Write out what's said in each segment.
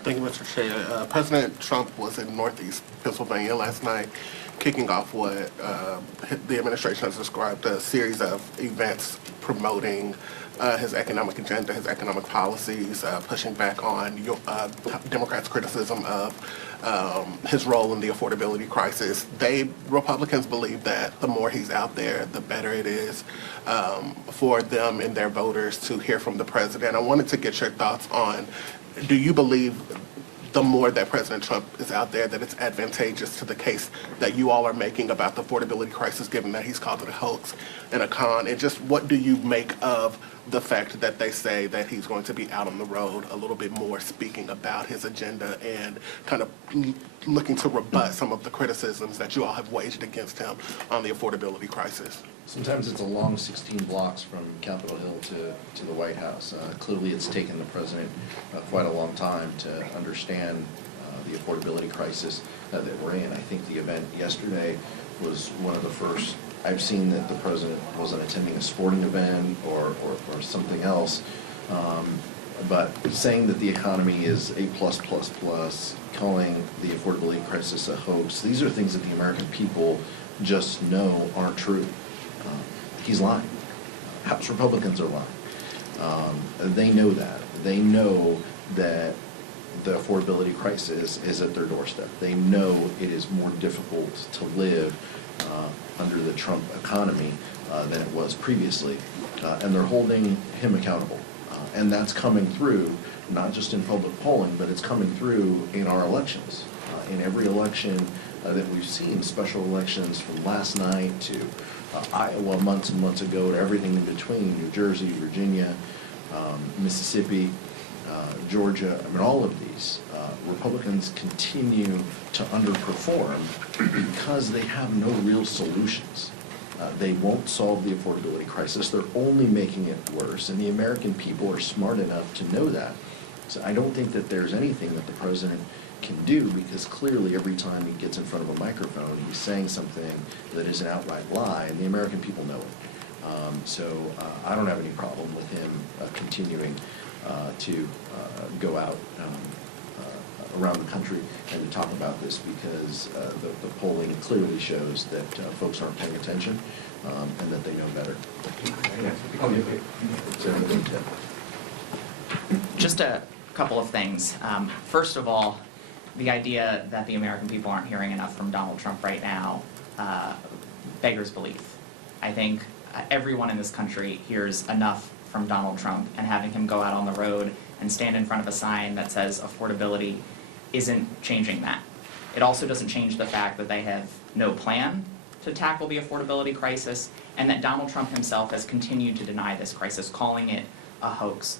Thank you, Mr. Chair. President Trump was in Northeast Pennsylvania last night, kicking off what the administration has described a series of events promoting his economic agenda, his economic policies, pushing back on Democrats' criticism of his role in the affordability crisis. Republicans believe that the more he's out there, the better it is for them and their voters to hear from the president. I wanted to get your thoughts on, do you believe the more that President Trump is out there, that it's advantageous to the case that you all are making about the affordability crisis, given that he's called it a hoax and a con? And just what do you make of the fact that they say that he's going to be out on the road a little bit more, speaking about his agenda and kind of looking to rebut some of the criticisms that you all have waged against him on the affordability crisis? Sometimes it's a long 16 blocks from Capitol Hill to the White House. Clearly it's taken the president quite a long time to understand the affordability crisis that we're in. I think the event yesterday was one of the first I've seen that the president wasn't attending a sporting event or something else. But saying that the economy is a plus, calling the affordability crisis a hoax, these are things that the American people just know aren't true. He's lying. House Republicans are lying. They know that. They know that the affordability crisis is at their doorstep. They know it is more difficult to live under the Trump economy than it was previously. And they're holding him accountable. And that's coming through, not just in public polling, but it's coming through in our elections. In every election that we've seen, special elections from last night to Iowa months and months ago, to everything in between, New Jersey, Virginia, Mississippi, Georgia, I mean, all of these, Republicans continue to underperform because they have no real solutions. They won't solve the affordability crisis. They're only making it worse, and the American people are smart enough to know that. So I don't think that there's anything that the president can do, because clearly every time he gets in front of a microphone, he's saying something that is an outright lie, and the American people know it. So I don't have any problem with him continuing to go out around the country and to talk about this, because the polling clearly shows that folks aren't paying attention and that they know better. Just a couple of things. First of all, the idea that the American people aren't hearing enough from Donald Trump right now beggars belief. I think everyone in this country hears enough from Donald Trump, and having him go out on the road and stand in front of a sign that says affordability isn't changing that. It also doesn't change the fact that they have no plan to tackle the affordability crisis, and that Donald Trump himself has continued to deny this crisis, calling it a hoax.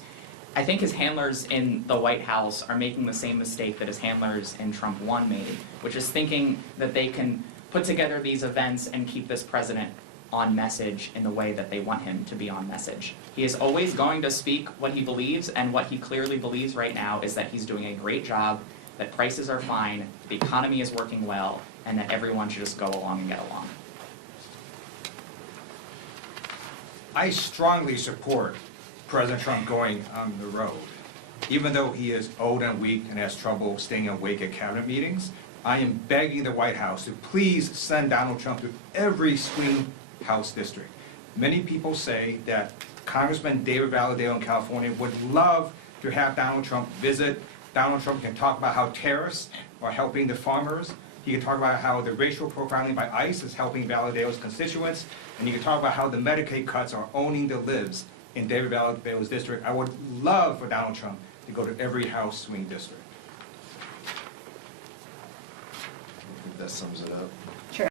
I think his handlers in the White House are making the same mistake that his handlers in Trump 1 made, which is thinking that they can put together these events and keep this president on message in the way that they want him to be on message. He is always going to speak what he believes, and what he clearly believes right now is that he's doing a great job, that prices are fine, the economy is working well, and that everyone should just go along and get along. I strongly support President Trump going on the road. Even though he is old and weak and has trouble staying awake at cabinet meetings, I am begging the White House to please send Donald Trump to every swing House district. Many people say that Congressman David Valadao in California would love to have Donald Trump visit. Donald Trump can talk about how terrorists are helping the farmers. He can talk about how the racial profiling by ICE is helping Valadao's constituents. And he can talk about how the Medicaid cuts are owning the libs in David Valadao's district. I would love for Donald Trump to go to every House swing district. I think that sums it up.